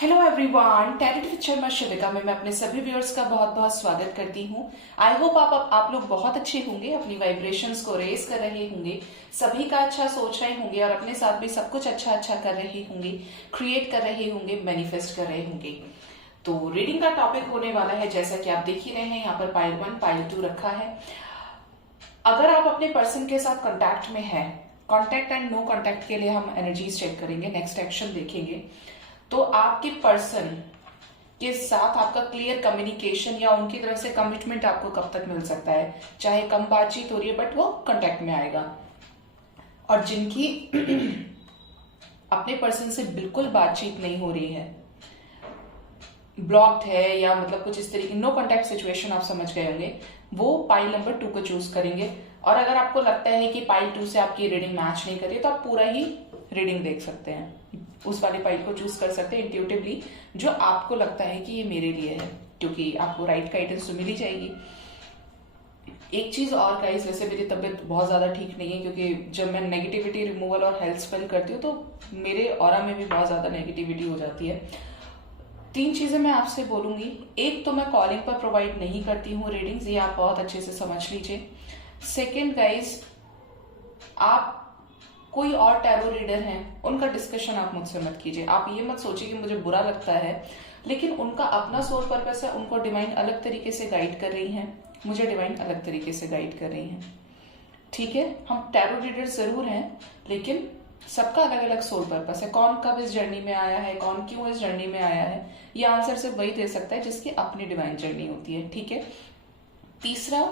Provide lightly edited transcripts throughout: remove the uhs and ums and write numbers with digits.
Hello everyone, talent with Sharma Shivika में मैं अपने सभी व्यूअर्स का बहुत बहुत स्वागत करती हूँ। आई होप आप लोग बहुत अच्छे होंगे, अपनी वाइब्रेशंस को रेस कर रहे होंगे, सभी का अच्छा सोच रहे होंगे और अपने साथ भी सब कुछ अच्छा अच्छा कर रहे होंगे, क्रिएट कर रहे होंगे, मैनिफेस्ट कर रहे होंगे। तो रीडिंग का टॉपिक होने वाला है, जैसा कि आप देख ही रहे हैं, यहाँ पर पाइल 1 पाइल 2 रखा है। अगर आप अपने पर्सन के साथ कॉन्टैक्ट में है, कॉन्टैक्ट एंड नो कॉन्टैक्ट के लिए हम एनर्जीज चेक करेंगे, नेक्स्ट एक्शन देखेंगे। तो आपके पर्सन के साथ आपका क्लियर कम्युनिकेशन या उनकी तरफ से कमिटमेंट आपको कब तक मिल सकता है, चाहे कम बातचीत हो रही है बट वो कांटेक्ट में आएगा। और जिनकी अपने पर्सन से बिल्कुल बातचीत नहीं हो रही है, ब्लॉक्ड है या मतलब कुछ इस तरीके नो कांटेक्ट सिचुएशन, आप समझ गए होंगे, वो पाइल नंबर 2 को चूज करेंगे। और अगर आपको लगता है कि पाइल 2 से आपकी रीडिंग मैच नहीं कर रही, तो आप पूरा ही रीडिंग देख सकते हैं, उस वाले पाइल को चूज कर सकते हैं इंट्यूटिवली, जो आपको लगता है कि ये मेरे लिए है, क्योंकि आपको राइट गाइडेंस तो मिल ही जाएगी। एक चीज और गाइस, वैसे मेरी तबीयत बहुत ज्यादा ठीक नहीं है, क्योंकि जब मैं नेगेटिविटी रिमूवल और हेल्थ स्पेल करती हूँ तो मेरे ऑरा में भी बहुत ज्यादा नेगेटिविटी हो जाती है। 3 चीजें मैं आपसे बोलूंगी। एक तो मैं कॉलिंग पर प्रोवाइड नहीं करती हूँ रीडिंग्स, ये आप बहुत अच्छे से समझ लीजिए। सेकेंड गाइज, आप कोई और टैरो रीडर हैं, उनका डिस्कशन आप मुझसे मत कीजिए। आप ये मत सोचिए कि मुझे बुरा लगता है, लेकिन उनका अपना सोल पर्पस है, उनको डिवाइन अलग तरीके से गाइड कर रही हैं, मुझे डिवाइन अलग तरीके से गाइड कर रही हैं। ठीक है, हम टैरो रीडर जरूर हैं, लेकिन सबका अलग अलग सोल पर्पस है। कौन कब इस जर्नी में आया है, कौन क्यों इस जर्नी में आया है, ये आंसर सिर्फ वही दे सकता है जिसकी अपनी डिवाइन जर्नी होती है। ठीक है। तीसरा,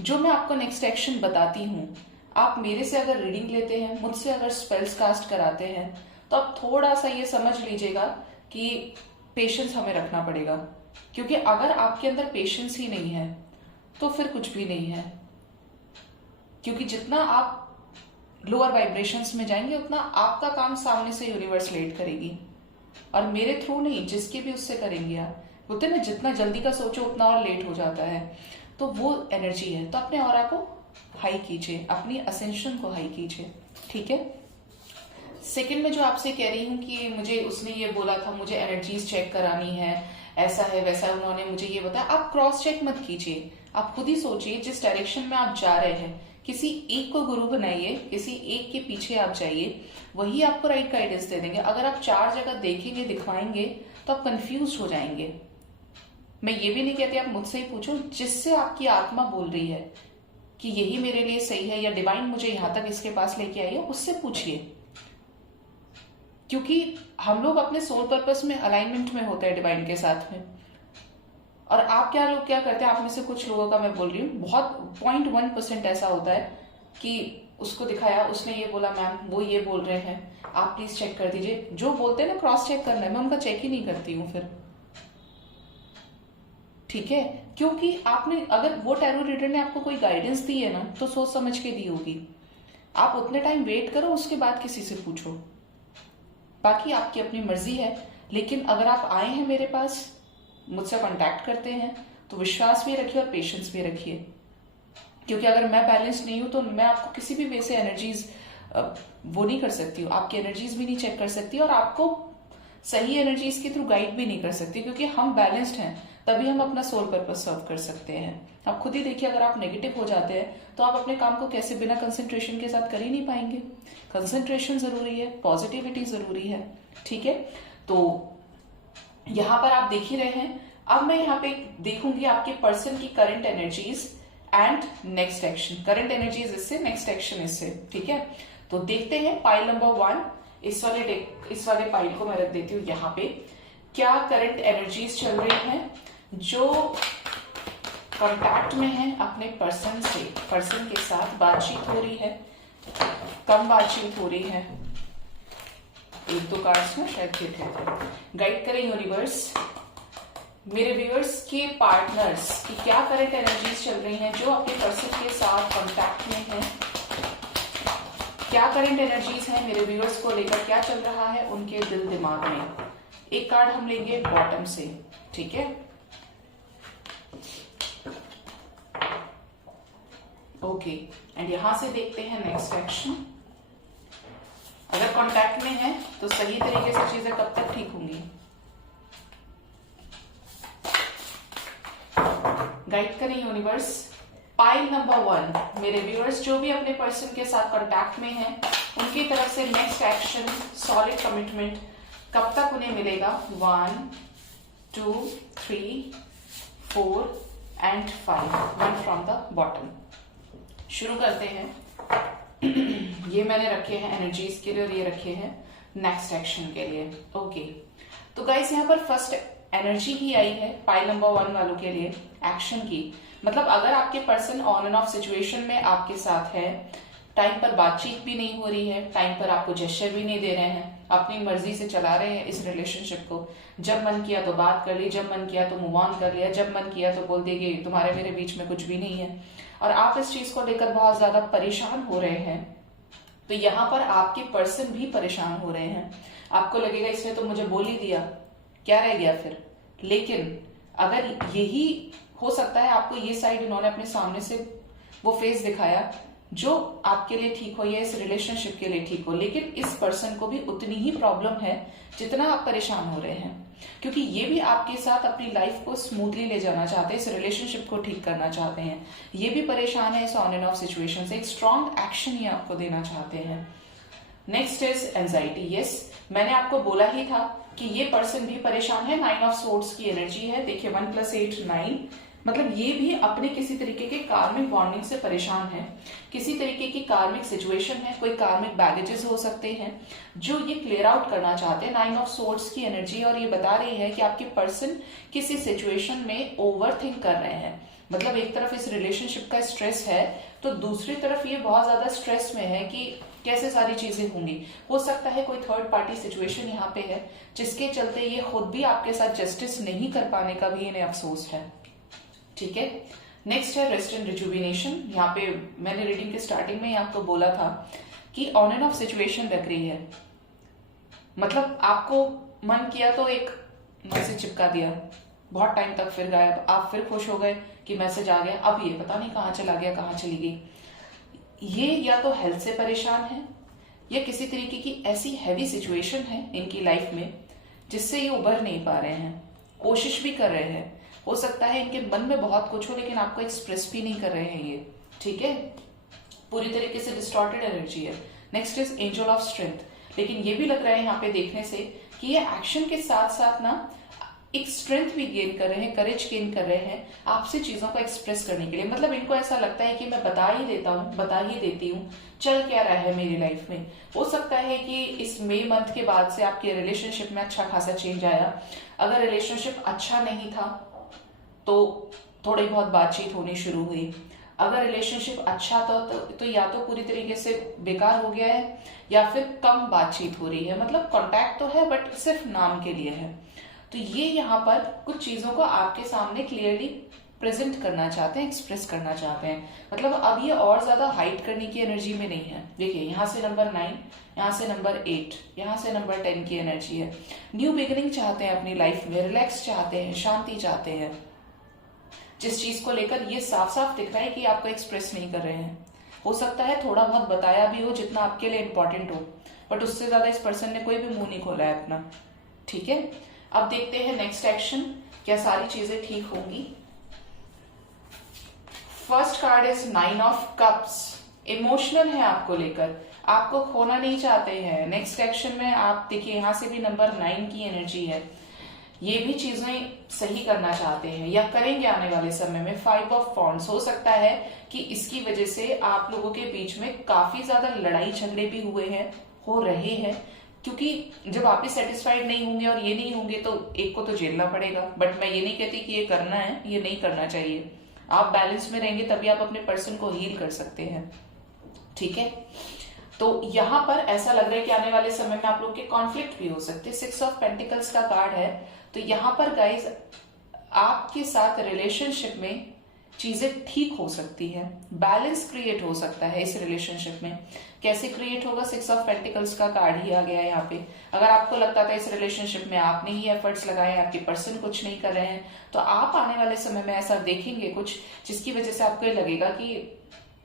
जो मैं आपको नेक्स्ट एक्शन बताती हूँ, आप मेरे से अगर रीडिंग लेते हैं, मुझसे अगर स्पेल्स कास्ट कराते हैं, तो आप थोड़ा सा ये समझ लीजिएगा कि पेशेंस हमें रखना पड़ेगा, क्योंकि अगर आपके अंदर पेशेंस ही नहीं है तो फिर कुछ भी नहीं है। क्योंकि जितना आप लोअर वाइब्रेशंस में जाएंगे, उतना आपका काम सामने से यूनिवर्स लेट करेगी, और मेरे थ्रू नहीं, जिसके भी उससे करेंगे आप। बोलते ना, जितना जल्दी का सोचो उतना और लेट हो जाता है, तो वो एनर्जी है। तो अपने ऑरा को हाई कीजिए, अपनी असेंशन को हाई कीजिए। ठीक है। सेकंड में जो आपसे कह रही हूं कि मुझे उसने ये बोला था, मुझे एनर्जीज चेक करानी है, ऐसा है वैसा है, उन्होंने मुझे ये बताया। आप क्रॉस चेक मत कीजिए, आप खुद ही सोचिए जिस डायरेक्शन में आप जा रहे हैं, किसी एक को गुरु बनाइए, किसी एक के पीछे आप जाइए, वही आपको राइट गाइडेंस दे देंगे। अगर आप 4 जगह देखेंगे, दिखवाएंगे, तो आप कंफ्यूज हो जाएंगे। मैं ये भी नहीं कहती आप मुझसे ही पूछो, जिससे आपकी आत्मा बोल रही है कि यही मेरे लिए सही है, या डिवाइन मुझे यहां तक इसके पास लेके आई है, उससे पूछिए। क्योंकि हम लोग अपने सोल पर्पस में अलाइनमेंट में होते हैं डिवाइन के साथ में। और आप क्या लोग क्या करते हैं, आप में से कुछ लोगों का मैं बोल रही हूँ, बहुत 0.1% ऐसा होता है कि उसको दिखाया, उसने ये बोला, मैम वो ये बोल रहे हैं, आप प्लीज चेक कर दीजिए। जो बोलते हैं ना क्रॉस चेक करना है, मैं उनका चेक ही नहीं करती हूँ फिर। ठीक है, क्योंकि आपने, अगर वो टैरो रीडर ने आपको कोई गाइडेंस दी है ना, तो सोच समझ के दी होगी। आप उतने टाइम वेट करो, उसके बाद किसी से पूछो, बाकी आपकी अपनी मर्जी है। लेकिन अगर आप आए हैं मेरे पास, मुझसे कांटेक्ट करते हैं, तो विश्वास भी रखिए और पेशेंस भी रखिए। क्योंकि अगर मैं बैलेंस नहीं हूं, तो मैं आपको किसी भी वे से एनर्जीज वो नहीं कर सकती हूँ, आपकी एनर्जीज भी नहीं चेक कर सकती, और आपको सही एनर्जीज के थ्रू गाइड भी नहीं कर सकती, क्योंकि हम बैलेंस्ड हैं, तभी हम अपना सोल पर्पस सर्व कर सकते हैं। आप खुद ही देखिए, अगर आप नेगेटिव हो जाते हैं, तो आप अपने काम को कैसे बिना कंसंट्रेशन के साथ कर ही नहीं पाएंगे। कंसंट्रेशन जरूरी है, पॉजिटिविटी जरूरी है। ठीक है, तो यहां पर आप देख ही रहे हैं। अब मैं यहाँ पे देखूंगी आपके पर्सन की current energies and next action. Current energies इससे, नेक्स्ट एक्शन इससे। ठीक है, तो देखते हैं पाइल नंबर 1। इस वाले पाइल को मैं रख देती हूँ यहाँ पे। क्या करंट एनर्जीज चल रही हैं जो कांटेक्ट में है अपने पर्सन से, पर्सन के साथ बातचीत हो रही है, कम बातचीत हो रही है। 1-2 कार्ड्स में शायद ये थे। गाइड करें यूनिवर्स, मेरे व्यूअर्स के पार्टनर्स की क्या करंट एनर्जीज चल रही हैं जो अपने पर्सन के साथ कांटेक्ट में है। क्या करंट एनर्जीज हैं मेरे व्यूअर्स को लेकर, क्या चल रहा है उनके दिल दिमाग में। एक कार्ड हम लेंगे बॉटम से। ठीक है, ओके, एंड यहां से देखते हैं नेक्स्ट एक्शन। अगर कांटेक्ट में है तो सही तरीके से चीजें कब तक ठीक होंगी। गाइड करें यूनिवर्स। पाइल नंबर 1, मेरे व्यूअर्स जो भी अपने पर्सन के साथ कांटेक्ट में हैं उनकी तरफ से नेक्स्ट एक्शन, सॉलिड कमिटमेंट कब तक उन्हें मिलेगा? 1 2 3 4 एंड 5, 1 फ्रॉम द बॉटम। शुरू करते हैं। ये मैंने रखे हैं एनर्जीज के लिए और ये रखे हैं नेक्स्ट एक्शन के लिए। ओके, तो गाइस यहाँ पर फर्स्ट एनर्जी ही आई है पाइल नंबर 1 वालों के लिए एक्शन की। मतलब अगर आपके person on end of situation में आपके साथ है, टाइम पर बातचीत भी नहीं हो रही है, टाइम पर आपको जेस्चर भी नहीं दे रहे हैं, अपनी मर्जी से चला रहे हैं इस रिलेशनशिप को, जब मन किया तो बात कर ली, जब मन किया तो मूव ऑन कर लिया, जब मन किया तो बोल देंगे तुम्हारे मेरे बीच में कुछ भी नहीं है, और आप इस चीज को लेकर बहुत ज्यादा परेशान हो रहे हैं, तो यहाँ पर आपके पर्सन भी परेशान हो रहे हैं। आपको लगेगा इसने तो मुझे बोल ही दिया, क्या रह गया फिर। लेकिन अगर यही हो सकता है आपको ये साइड इन्होंने अपने सामने से वो फेस दिखाया जो आपके लिए ठीक हो या इस रिलेशनशिप के लिए ठीक हो, लेकिन इस पर्सन को भी उतनी ही प्रॉब्लम है जितना आप परेशान हो रहे हैं, क्योंकि ये भी आपके साथ अपनी लाइफ को स्मूथली ले जाना चाहते हैं, इस रिलेशनशिप को ठीक करना चाहते हैं। ये भी परेशान है इस ऑन एंड ऑफ सिचुएशन से, एक स्ट्रॉन्ग एक्शन ये आपको देना चाहते हैं। Next is anxiety. यस, मैंने आपको बोला ही था कि ये पर्सन भी परेशान है। 9 ऑफ सोर्ड्स की एनर्जी है। देखिए 1 + 8 9, मतलब ये भी अपने किसी तरीके के कार्मिक बॉन्डिंग से परेशान है, किसी तरीके की कार्मिक सिचुएशन है, कोई कार्मिक बैगेजेस हो सकते हैं जो ये क्लियर आउट करना चाहते हैं। 9 ऑफ सोर्ड्स की एनर्जी, और ये बता रही है कि आपके पर्सन किसी सिचुएशन में ओवर थिंक कर रहे हैं। मतलब एक तरफ इस रिलेशनशिप का स्ट्रेस है तो दूसरी तरफ ये बहुत ज्यादा स्ट्रेस में है कि कैसे सारी चीजें होंगी। हो सकता है कोई थर्ड पार्टी सिचुएशन यहाँ पे है जिसके चलते ये खुद भी आपके साथ जस्टिस नहीं कर पाने का भी इन्हें अफसोस है। ठीक है, नेक्स्ट है रेस्ट एंड रिजुविनेशन। यहाँ पे मैंने रीडिंग के स्टार्टिंग में ही आपको बोला था कि ऑन एंड ऑफ सिचुएशन लग रही है। मतलब आपको मन किया तो एक मैसेज चिपका दिया, बहुत टाइम तक फिर गायब, आप फिर खुश हो गए कि मैसेज आ गया, अब ये पता नहीं कहाँ चला गया, कहाँ चली गई। ये या तो हेल्थ से परेशान है या किसी तरीके की ऐसी हैवी सिचुएशन है इनकी लाइफ में जिससे ये उभर नहीं पा रहे हैं, कोशिश भी कर रहे हैं। हो सकता है इनके मन में बहुत कुछ हो लेकिन आपको एक्सप्रेस भी नहीं कर रहे हैं ये। ठीक है, पूरी तरीके से डिस्टॉर्टेड एनर्जी है। Next is angel of strength. लेकिन ये भी लग रहा है यहाँ पे देखने से कि ये एक्शन के साथ साथ ना एक स्ट्रेंथ भी गेन कर रहे हैं, करेज गेन कर रहे हैं आपसे चीजों को एक्सप्रेस करने के लिए। मतलब इनको ऐसा लगता है कि मैं बता ही देता हूँ, बता ही देती हूँ, चल क्या रहा है मेरी लाइफ में। हो सकता है कि इस मई मंथ के बाद से आपके रिलेशनशिप में अच्छा खासा चेंज आया। अगर रिलेशनशिप अच्छा नहीं था तो थोड़ी बहुत बातचीत होनी शुरू हुई। अगर रिलेशनशिप अच्छा था तो या तो पूरी तरीके से बेकार हो गया है या फिर कम बातचीत हो रही है। मतलब कांटेक्ट तो है बट सिर्फ नाम के लिए है। तो ये यहाँ पर कुछ चीजों को आपके सामने क्लियरली प्रेजेंट करना चाहते हैं, एक्सप्रेस करना चाहते हैं। मतलब अब ये और ज्यादा हाइड करने की एनर्जी में नहीं है। देखिए यहाँ से नंबर 9, यहाँ से नंबर 8, यहाँ से नंबर 10 की एनर्जी है। न्यू बिगिनिंग चाहते हैं अपनी लाइफ में, रिलैक्स चाहते हैं, शांति चाहते हैं। जिस चीज को लेकर ये साफ साफ दिख रहा है कि आपको एक्सप्रेस नहीं कर रहे हैं। हो सकता है थोड़ा बहुत बताया भी हो जितना आपके लिए इंपॉर्टेंट हो, बट उससे ज्यादा इस पर्सन ने कोई भी मुंह नहीं खोला है अपना। ठीक है, अब देखते हैं नेक्स्ट एक्शन, क्या सारी चीजें ठीक होंगी। First card is 9 of cups. Emotional है आपको लेकर, आपको खोना नहीं चाहते हैं। नेक्स्ट एक्शन में आप देखिए यहाँ से भी नंबर 9 की एनर्जी है। ये भी चीजें सही करना चाहते हैं या करेंगे आने वाले समय में। 5 ऑफ वॉन्ड्स, हो सकता है कि इसकी वजह से आप लोगों के बीच में काफी ज्यादा लड़ाई झगड़े भी हुए हैं, हो रहे हैं, क्योंकि जब आप ही सेटिस्फाइड नहीं होंगे और ये नहीं होंगे तो एक को तो झेलना पड़ेगा। बट मैं ये नहीं कहती कि ये करना है, ये नहीं करना चाहिए। आप बैलेंस में रहेंगे तभी आप अपने पर्सन को हील कर सकते हैं। ठीक है, तो यहाँ पर ऐसा लग रहा है कि आने वाले समय में आप लोग के कॉन्फ्लिक्ट भी हो सकते हैं। 6 ऑफ पेंटिकल्स का कार्ड है, तो यहाँ पर गाइज आपके साथ रिलेशनशिप में चीजें ठीक हो सकती है, बैलेंस क्रिएट हो सकता है इस रिलेशनशिप में। कैसे क्रिएट होगा? 6 ऑफ पेंटिकल्स का कार्ड ही आ गया है यहाँ पे। अगर आपको लगता था इस रिलेशनशिप में आपने ही एफर्ट्स लगाए, आपके पर्सन कुछ नहीं कर रहे हैं, तो आप आने वाले समय में ऐसा देखेंगे कुछ जिसकी वजह से आपको ये लगेगा कि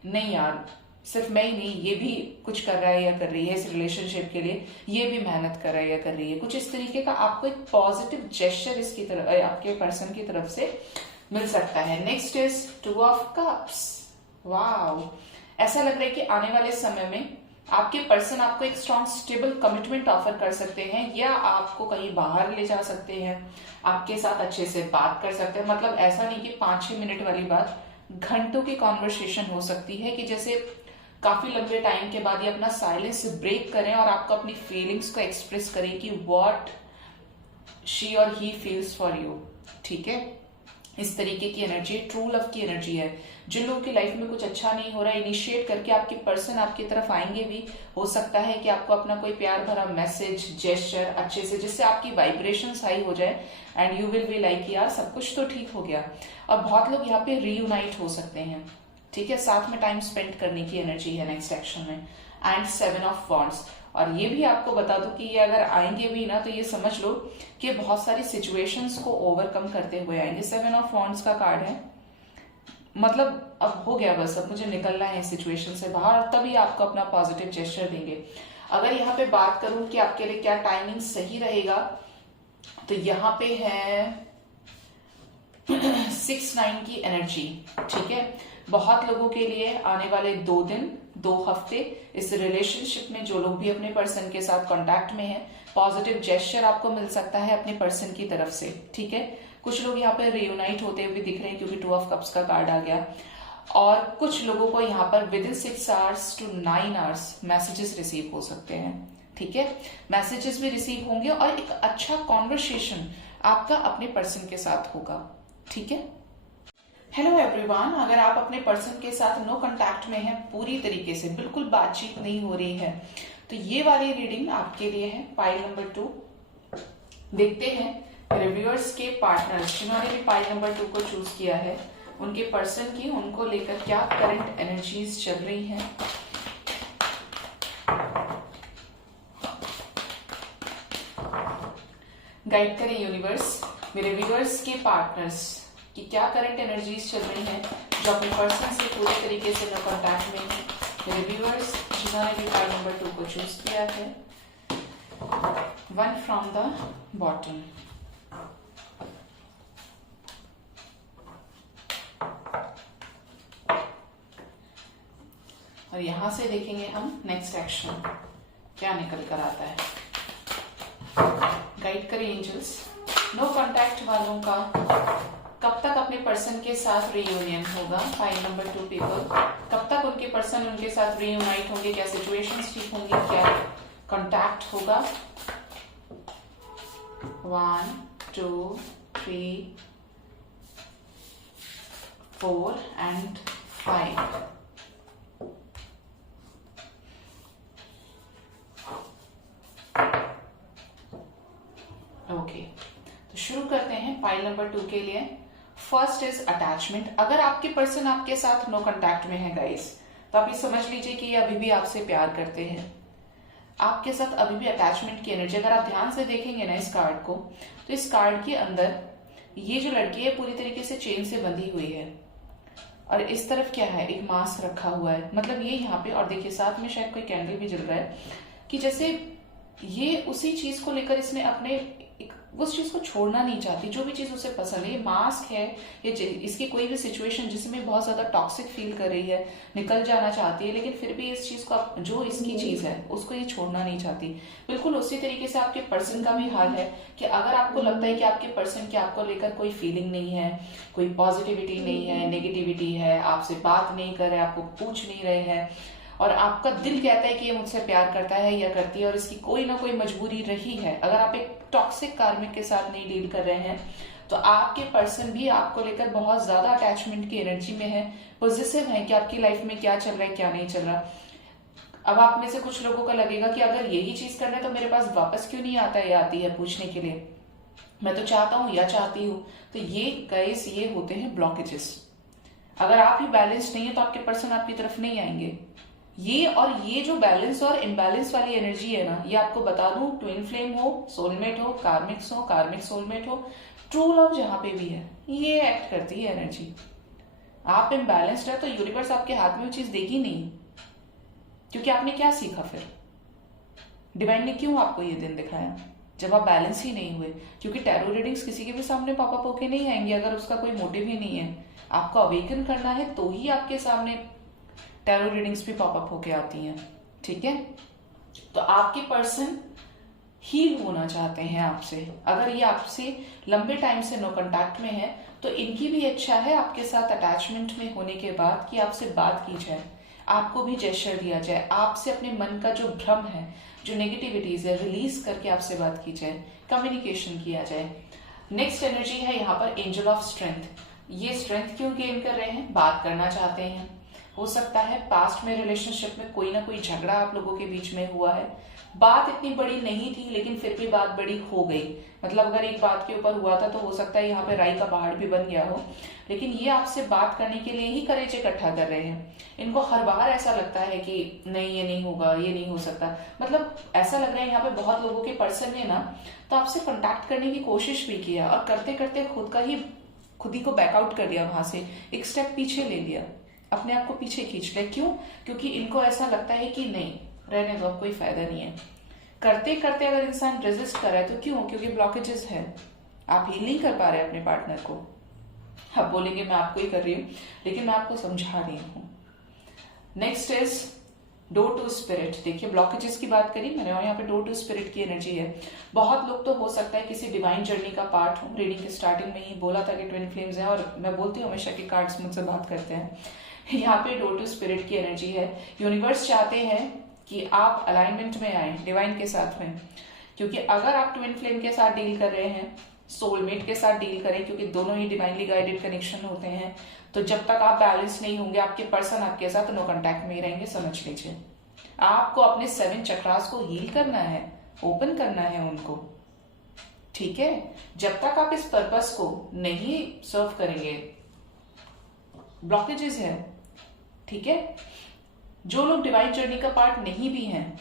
नहीं यार, सिर्फ मैं ही नहीं, ये भी कुछ कर रहा है या कर रही है इस रिलेशनशिप के लिए, ये भी मेहनत कर रहा है या कर रही है। कुछ इस तरीके का आपको एक पॉजिटिव जेस्चर इसकी तरफ, आपके पर्सन की तरफ से मिल सकता है। Next is 2 of cups. Wow, ऐसा लग रहा है कि आने वाले समय में आपके पर्सन आपको एक स्ट्रॉन्ग स्टेबल कमिटमेंट ऑफर कर सकते हैं, या आपको कहीं बाहर ले जा सकते हैं, आपके साथ अच्छे से बात कर सकते हैं। मतलब ऐसा नहीं कि 5-6 मिनट वाली बात, घंटों की कॉन्वर्सेशन हो सकती है कि जैसे काफी लंबे टाइम के बाद ये अपना साइलेंस ब्रेक करें और आपको अपनी फीलिंग्स को एक्सप्रेस करें कि व्हाट शी और ही फील्स फॉर यू। ठीक है, इस तरीके की एनर्जी ट्रू लव की एनर्जी है। जिन लोगों की लाइफ में कुछ अच्छा नहीं हो रहा है, इनिशिएट करके आपके पर्सन आपकी तरफ आएंगे भी। हो सकता है कि आपको अपना कोई प्यार भरा मैसेज, जेस्चर अच्छे से, जिससे आपकी वाइब्रेशन हाई हो जाए and you will be like यार सब कुछ तो ठीक हो गया। और बहुत लोग यहाँ पे रीयूनाइट हो सकते हैं। ठीक है, साथ में टाइम स्पेंड करने की एनर्जी है नेक्स्ट एक्शन में। And 7 of wands. और ये भी आपको बता दूं कि ये अगर आएंगे भी ना, तो ये समझ लो कि बहुत सारी सिचुएशंस को ओवरकम करते हुए आएंगे। 7 ऑफ वॉन्ड्स का कार्ड है, मतलब अब हो गया बस, अब मुझे निकलना है सिचुएशन से बाहर, तभी आपको अपना पॉजिटिव जेस्चर देंगे। अगर यहाँ पे बात करूं कि आपके लिए क्या टाइमिंग सही रहेगा, तो यहाँ पे है 6-9 की एनर्जी। ठीक है, बहुत लोगों के लिए आने वाले 2 दिन 2 हफ्ते इस रिलेशनशिप में जो लोग भी अपने पर्सन के साथ कांटेक्ट में हैं, पॉजिटिव जेस्चर आपको मिल सकता है अपने पर्सन की तरफ से। ठीक है, कुछ लोग यहाँ पर रियूनाइट होते हुए दिख रहे हैं क्योंकि 2 ऑफ कप्स का कार्ड आ गया। और कुछ लोगों को यहाँ पर with in 6 hours to 9 hours messages receive हो सकते हैं। ठीक है, मैसेजेस भी रिसीव होंगे और एक अच्छा कॉन्वर्सेशन आपका अपने पर्सन के साथ होगा। ठीक है, हेलो एवरीवन, अगर आप अपने पर्सन के साथ नो कांटेक्ट में हैं, पूरी तरीके से बिल्कुल बातचीत नहीं हो रही है, तो ये वाली रीडिंग आपके लिए है। पाइल नंबर 2 देखते हैं रिव्यूअर्स के पार्टनर्स जिन्होंने भी पाइल नंबर 2 को चूज किया है, उनके पर्सन की उनको लेकर क्या करंट एनर्जीज चल रही हैं। गाइड करें यूनिवर्स मेरे व्यूअर्स के पार्टनर्स कि क्या करंट एनर्जीज चल रही हैं जो अपने पर्सन से पूरे तरीके से नो कांटेक्ट में है। मेरे व्यूअर्स जिन्होंने भी पाइल नंबर 2 को चूज किया है, 1 फ्रॉम द बॉटम। और यहां से देखेंगे हम नेक्स्ट एक्शन क्या निकल कर आता है। गाइड करें एंजल्स, नो कांटेक्ट वालों का कब तक अपने पर्सन के साथ रीयूनियन होगा। फाइल नंबर 2 पीपल, कब तक उनके पर्सन उनके साथ रीयूनाइट होंगे, क्या सिचुएशंस ठीक होंगी, क्या कांटेक्ट होगा। 1 2 3 4 एंड 5। ओके, तो शुरू करते हैं पाइल नंबर 2 के लिए। First is attachment. अगर आपके पर्सन आपके साथ नो कांटेक्ट में है गाइस, तो आप ये समझ लीजिए कि ये अभी भी आपसे प्यार करते हैं, आपके साथ अभी भी अटैचमेंट की एनर्जी। अगर आप ध्यान से देखेंगे ना इस कार्ड को, तो इस कार्ड के अंदर ये जो लड़की है पूरी तरीके से चेन से बंधी हुई है, और इस तरफ क्या है, एक मास्क रखा हुआ है। मतलब ये यहाँ पे, और देखिए साथ में शायद कोई कैंडल भी जल रहा है, कि जैसे ये उसी चीज को लेकर इसने अपने उस चीज को छोड़ना नहीं चाहती, जो भी चीज उसे पसंद है। ये मास्क है, ये इसकी कोई भी सिचुएशन जिसमें बहुत ज्यादा टॉक्सिक फील कर रही है, निकल जाना चाहती है, लेकिन फिर भी इस चीज को, जो इसकी चीज है उसको ये छोड़ना नहीं चाहती। बिल्कुल उसी तरीके से आपके पर्सन का भी हाल है कि अगर आपको लगता है कि आपके पर्सन की आपको लेकर कोई फीलिंग नहीं है, कोई पॉजिटिविटी नहीं है, नेगेटिविटी है, आपसे बात नहीं कर रहे, आपको पूछ नहीं रहे हैं, और आपका दिल कहता है कि ये मुझसे प्यार करता है या करती है, और इसकी कोई ना कोई मजबूरी रही है, अगर आप एक टॉक्सिक कार्मिक के साथ नहीं डील कर रहे हैं, तो आपके पर्सन भी आपको लेकर बहुत ज्यादा अटैचमेंट की एनर्जी में है, पॉजिटिव है कि आपकी लाइफ में क्या चल रहा है क्या नहीं चल रहा। अब आप में से कुछ लोगों का लगेगा कि अगर यही चीज करना है तो मेरे पास वापस क्यों नहीं आता या आती है पूछने के लिए, मैं तो चाहता हूं या चाहती हूँ। तो ये गाइस, ये होते हैं ब्लॉकेजेस। अगर आप ही बैलेंस नहीं है तो आपके पर्सन आपकी तरफ नहीं आएंगे। ये जो बैलेंस और इम्बैलेंस वाली एनर्जी है ना, ये आपको बता दूं, ट्विन फ्लेम हो, सोलमेट हो, कार्मिक्स हो, कार्मिक सोलमेट हो, ट्रू लव जहां पे भी है, ये एक्ट करती है एनर्जी। आप इम्बैलेंस्ड है तो यूनिवर्स आपके हाथ में वो चीज देगी नहीं, क्योंकि आपने क्या सीखा फिर, डिवाइन ने क्यों आपको ये दिन दिखाया। जब आप बैलेंस ही नहीं हुए, क्योंकि टैरो रीडिंग्स किसी के भी सामने पॉपअप होके नहीं आएंगी अगर उसका कोई मोटिव ही नहीं है। आपको अवेकन करना है तो ही आपके सामने टैरो रीडिंग्स भी पॉपअप होके आती हैं। ठीक है, तो आपके पर्सन हील होना चाहते हैं आपसे। अगर ये आपसे लंबे टाइम से नो कांटेक्ट में है तो इनकी भी इच्छा है आपके साथ अटैचमेंट में होने के बाद कि आपसे बात की जाए, आपको भी जेस्चर दिया जाए, आपसे अपने मन का जो भ्रम है, जो नेगेटिविटीज है, रिलीज करके आपसे बात की जाए, कम्युनिकेशन किया जाए। नेक्स्ट एनर्जी है यहाँ पर एंजल ऑफ स्ट्रेंथ। ये स्ट्रेंथ क्यों गेन कर रहे हैं? बात करना चाहते हैं। हो सकता है पास्ट में रिलेशनशिप में कोई ना कोई झगड़ा आप लोगों के बीच में हुआ है, बात इतनी बड़ी नहीं थी लेकिन फिर भी बात बड़ी हो गई। मतलब अगर एक बात के ऊपर हुआ था तो हो सकता है यहाँ पे राई का पहाड़ भी बन गया हो, लेकिन ये आपसे बात करने के लिए ही करेज इकट्ठा कर रहे हैं। इनको हर बार ऐसा लगता है कि नहीं ये नहीं होगा, ये नहीं हो सकता। मतलब ऐसा लग रहा है यहाँ पे बहुत लोगों के पर्सन ने ना तो आपसे कॉन्टैक्ट करने की कोशिश भी किया और करते करते खुद ही को बैकआउट कर दिया, वहां से एक स्टेप पीछे ले लिया, अपने आप को पीछे खींच लिया। क्यों? क्योंकि इनको ऐसा लगता है कि नहीं रहने दो, अब कोई फायदा नहीं है। करते करते अगर इंसान रेजिस्ट कर रहा है तो क्यों? क्योंकि ब्लॉकेजेस है, आप हील नहीं कर पा रहे अपने पार्टनर को। आप बोलेंगे मैं आपको ही कर रही हूं, लेकिन मैं आपको समझा रही हूं। Next is door to spirit. देखिए ब्लॉकेजेस की बात करी मैंने और यहाँ पे डोर टू स्पिरिट की एनर्जी है। बहुत लोग तो हो सकता है किसी डिवाइन जर्नी का पार्ट हो। रीडिंग के स्टार्टिंग में ही बोला था कि ट्विन फ्लेम्स है और मैं बोलती हूँ हमेशा कि कार्ड्स मुझसे बात करते हैं। यहाँ पे डोर टू स्पिरिट की एनर्जी है। यूनिवर्स चाहते हैं कि आप अलाइनमेंट में आए डिवाइन के साथ में, क्योंकि अगर आप ट्विन फ्लेम के साथ डील कर रहे हैं, सोलमेट के साथ डील करें, क्योंकि दोनों ही डिवाइनली गाइडेड कनेक्शन होते हैं, तो जब तक आप बैलेंस नहीं होंगे आपके पर्सन आपके साथ नो कांटेक्ट में ही रहेंगे। समझ लीजिए आपको अपने 7 चक्रास को हील करना है, ओपन करना है उनको। ठीक है, जब तक आप इस पर्पस को नहीं सर्व करेंगे ब्लॉकेजेस है। ठीक है, जो लोग डिवाइन जर्नी का पार्ट नहीं भी हैं,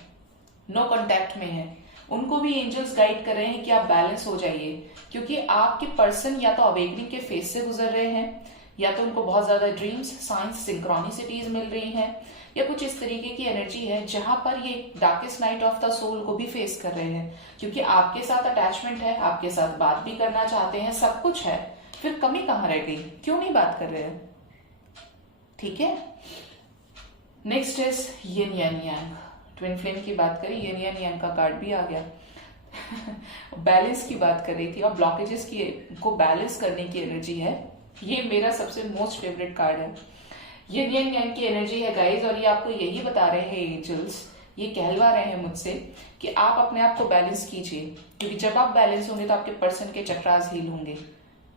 नो कांटेक्ट में हैं, उनको भी एंजल्स गाइड कर रहे हैं कि आप बैलेंस हो जाइए, क्योंकि आपके पर्सन या तो अवेकनिंग के फेज से गुजर रहे हैं, या तो उनको बहुत ज्यादा ड्रीम्स, साइंस, सिंक्रोनिसिटीज मिल रही हैं, या कुछ इस तरीके की एनर्जी है जहां पर ये darkest night of the soul को भी फेस कर रहे हैं, क्योंकि आपके साथ अटैचमेंट है, आपके साथ बात भी करना चाहते हैं, सब कुछ है, फिर कमी कहां रह गई? क्यों नहीं बात कर रहे हैं? ठीक है, नेक्स्ट इज यिन यान यांग। ट्विन फ्लेम की बात करें, यिन यान यांग का कार्ड भी आ गया। बैलेंस की बात कर रही थी और ब्लॉकेजेस की को बैलेंस करने की एनर्जी है। ये मेरा सबसे मोस्ट फेवरेट कार्ड है। यिन यान यांग की एनर्जी है गाइज, और ये आपको यही बता रहे हैं एंजल्स, ये कहलवा रहे हैं मुझसे कि आप अपने आप को बैलेंस कीजिए, क्योंकि जब आप बैलेंस होंगे तो आपके पर्सन के चक्रास हील होंगे।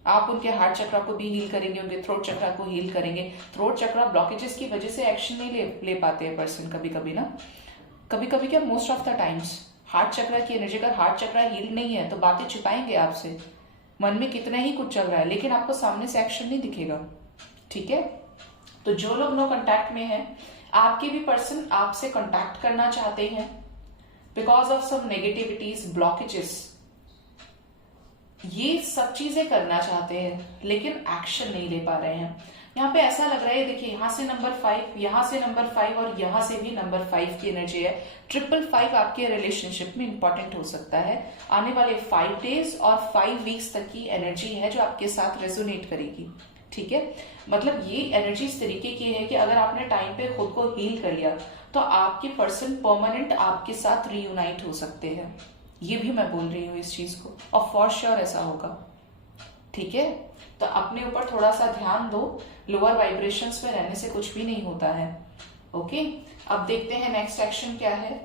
आप उनके हार्ट चक्रा को भी हील करेंगे, उनके थ्रोट चक्रा को हील करेंगे। थ्रोट चक्रा ब्लॉकेजेस की वजह से एक्शन नहीं ले पाते हैं पर्सन, कभी कभी ना, कभी कभी क्या most of the times heart chakra की एनर्जी, अगर हार्ट चक्रा हील नहीं है तो बातें छिपाएंगे आपसे, मन में कितना ही कुछ चल रहा है लेकिन आपको सामने से एक्शन नहीं दिखेगा। ठीक है, तो जो लोग नो कांटेक्ट में हैं, आपके भी पर्सन आपसे कांटेक्ट करना चाहते हैं because of some negativities, blockages, ये सब चीजें करना चाहते हैं लेकिन एक्शन नहीं ले पा रहे हैं। यहाँ पे ऐसा लग रहा है, देखिए यहाँ से नंबर 5, यहाँ से नंबर 5 और यहाँ से भी नंबर 5 की एनर्जी है। 555 आपके रिलेशनशिप में इंपॉर्टेंट हो सकता है। आने वाले 5 डेज और 5 वीक्स तक की एनर्जी है जो आपके साथ रेजोनेट करेगी। ठीक है, मतलब ये एनर्जी इस तरीके की है कि अगर आपने टाइम पे खुद को हील कर लिया तो आपके पर्सन परमानेंट आपके साथ रीयूनाइट हो सकते हैं। ये भी मैं बोल रही हूँ इस चीज को, और फॉर श्योर ऐसा होगा। ठीक है, तो अपने ऊपर थोड़ा सा ध्यान दो, लोअर वाइब्रेशंस में रहने से कुछ भी नहीं होता है। ओके, अब देखते हैं नेक्स्ट एक्शन क्या है।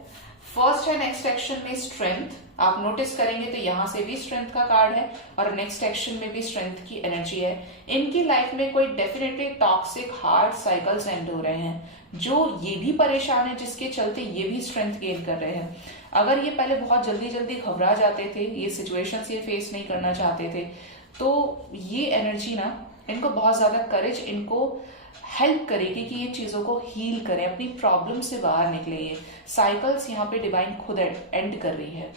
फर्स्ट है नेक्स्ट एक्शन में स्ट्रेंथ। आप नोटिस करेंगे तो यहां से भी स्ट्रेंथ का कार्ड है और नेक्स्ट एक्शन में भी स्ट्रेंथ की एनर्जी है। इनकी लाइफ में कोई definitely toxic hard cycles and हो रहे हैं, जो ये भी परेशान है, जिसके चलते ये भी स्ट्रेंथ गेन कर रहे हैं। अगर ये पहले बहुत जल्दी जल्दी घबरा जाते थे, ये सिचुएशंस ये फेस नहीं करना चाहते थे, तो ये एनर्जी ना इनको बहुत ज्यादा करेज इनको हेल्प करेगी कि ये चीजों को हील करें, अपनी प्रॉब्लम से बाहर निकले। ये साइकिल्स यहाँ पे डिवाइन खुद एंड कर रही है।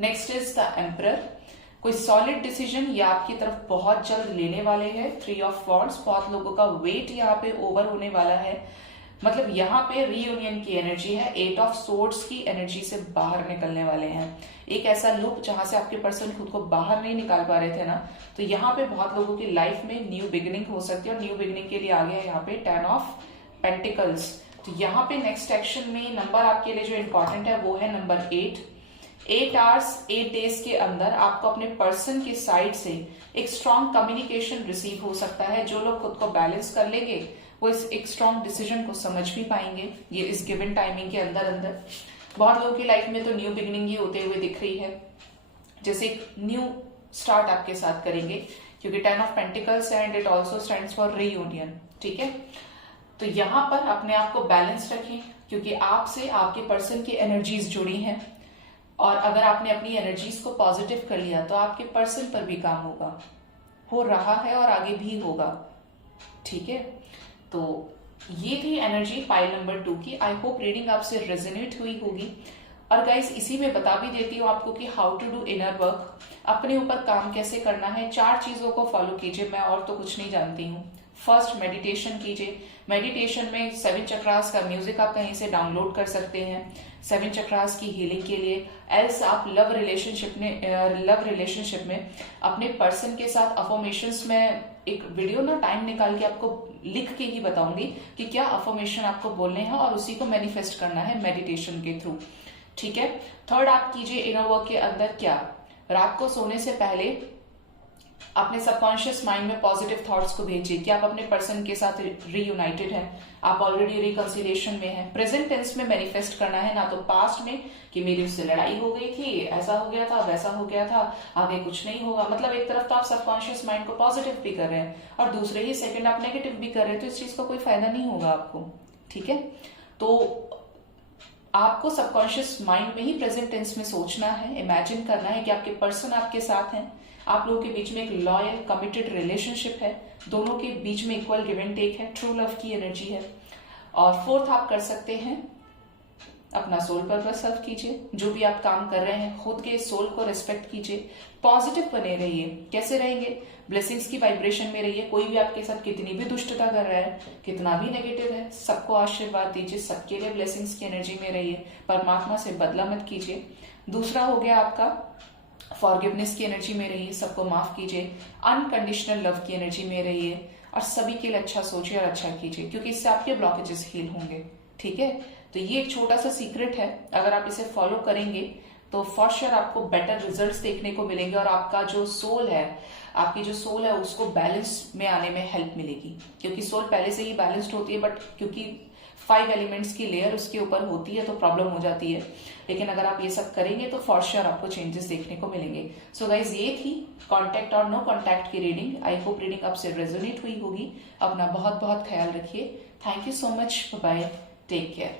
Next is the emperor. कोई सॉलिड डिसीजन ये आपकी तरफ बहुत जल्द लेने वाले हैं। 3 ऑफ वॉन्ड्स, बहुत लोगों का वेट यहाँ पे ओवर होने वाला है। मतलब यहाँ पे रीयूनियन की एनर्जी है, 8 ऑफ सोर्ड्स की एनर्जी से बाहर निकलने वाले हैं। एक ऐसा लूप जहां से आपके पर्सन खुद को बाहर नहीं निकाल पा रहे थे ना, तो यहाँ पे बहुत लोगों की लाइफ में न्यू बिगिनिंग हो सकती है, और न्यू बिगिनिंग के लिए आ गया यहाँ पे 10 ऑफ पेंटिकल्स। तो यहाँ पे नेक्स्ट एक्शन में नंबर आपके लिए जो इंपॉर्टेंट है वो है नंबर 8। 8 आवर्स 8 डेज के अंदर आपको अपने पर्सन के साइड से एक स्ट्रॉन्ग कम्युनिकेशन रिसीव हो सकता है। जो लोग खुद को बैलेंस कर लेंगे वो इस एक स्ट्रॉन्ग डिसीजन को समझ भी पाएंगे ये इस गिवन टाइमिंग के अंदर अंदर। बहुत लोगों की लाइफ में तो न्यू बिगिनिंग ही होते हुए दिख रही है, जैसे एक न्यू स्टार्ट आपके साथ करेंगे, क्योंकि 10 of pentacles and it also stands for reunion. ठीक है, तो यहां पर अपने आप को बैलेंस रखें, क्योंकि आपसे आपके पर्सन की एनर्जीज जुड़ी हैं, और अगर आपने अपनी एनर्जीज को पॉजिटिव कर लिया तो आपके पर्सन पर भी काम होगा, हो रहा है और आगे भी होगा। ठीक है, तो ये थी एनर्जी पाइल नंबर 2 की। आई होप रीडिंग आपसे रेजोनेट हुई होगी। और गाइस इसी में बता भी देती हूँ आपको कि how to do inner work, अपने ऊपर काम कैसे करना है। 4 चीजों को फॉलो कीजिए, मैं और तो कुछ नहीं जानती हूँ। फर्स्ट, मेडिटेशन कीजिए। मेडिटेशन में 7 चक्रास का म्यूजिक आप कहीं से डाउनलोड कर सकते हैं 7 चक्रास की हीलिंग के लिए। एल्स आप लव रिलेशनशिप में अपने पर्सन के साथ अफर्मेशंस में एक वीडियो ना टाइम निकाल के आपको लिख के ही बताऊंगी कि क्या अफर्मेशन आपको बोलने हैं, और उसी को मैनिफेस्ट करना है मेडिटेशन के थ्रू। ठीक है, थर्ड आप कीजिए इनर वर्क के अंदर क्या, रात को सोने से पहले अपने सबकॉन्शियस माइंड में पॉजिटिव थॉट्स को भेजिए कि आप अपने पर्सन के साथ रीयूनाइटेड हैं, आप ऑलरेडी रिकंसिलिएशन में हैं। प्रेजेंट टेंस में मैनिफेस्ट करना है, ना तो पास्ट में कि मेरी उससे लड़ाई हो गई थी, ऐसा हो गया था, वैसा हो गया था, आगे कुछ नहीं होगा। मतलब एक तरफ तो आप सबकॉन्शियस माइंड को पॉजिटिव भी कर रहे हैं और दूसरे ही सेकंड आप नेगेटिव भी कर रहे हैं, तो इस चीज का कोई फायदा नहीं होगा आपको। ठीक है, तो आपको सबकॉन्शियस माइंड में ही प्रेजेंट टेंस में सोचना है, इमेजिन करना है कि आपके पर्सन आपके साथ हैं, आप लोगों के बीच में एक लॉयल कमिटेड रिलेशनशिप है, दोनों के बीच में इक्वल गिव एंड टेक है, ट्रू लव की एनर्जी है। और फोर्थ आप कर सकते हैं अपना सोल पर्पस सर्व कीजिए। जो भी आप काम कर रहे हैं खुद के सोल को रिस्पेक्ट कीजिए, पॉजिटिव बने रहिए। कैसे रहेंगे? ब्लेसिंग्स की वाइब्रेशन में रहिए। कोई भी आपके साथ कितनी भी दुष्टता कर रहा है, कितना भी नेगेटिव है, सबको आशीर्वाद दीजिए, सबके लिए ब्लेसिंग्स की एनर्जी में रहिए, परमात्मा से बदला मत कीजिए। दूसरा हो गया आपका फॉरगिवनेस की एनर्जी में रहिए, सबको माफ कीजिए, अनकंडीशनल लव की एनर्जी में रहिए, और सभी के लिए अच्छा सोचिए और अच्छा कीजिए, क्योंकि इससे आपके ब्लॉकेजेस हील होंगे। ठीक है, तो ये एक छोटा सा सीक्रेट है, अगर आप इसे फॉलो करेंगे तो फॉर श्योर आपको बेटर रिजल्ट्स देखने को मिलेंगे, और आपका जो सोल है, आपकी जो सोल है उसको बैलेंस में आने में हेल्प मिलेगी। क्योंकि सोल पहले से ही बैलेंस्ड होती है, बट क्योंकि 5 एलिमेंट्स की लेयर उसके ऊपर होती है तो प्रॉब्लम हो जाती है। लेकिन अगर आप ये सब करेंगे तो फॉर श्योर आपको चेंजेस देखने को मिलेंगे। सो गाइज, ये थी कॉन्टैक्ट और नो कॉन्टैक्ट की रीडिंग। आई होप रीडिंग आपसे रेजोनेट हुई होगी। अपना बहुत बहुत ख्याल रखिए। Thank you so much, bye, take care.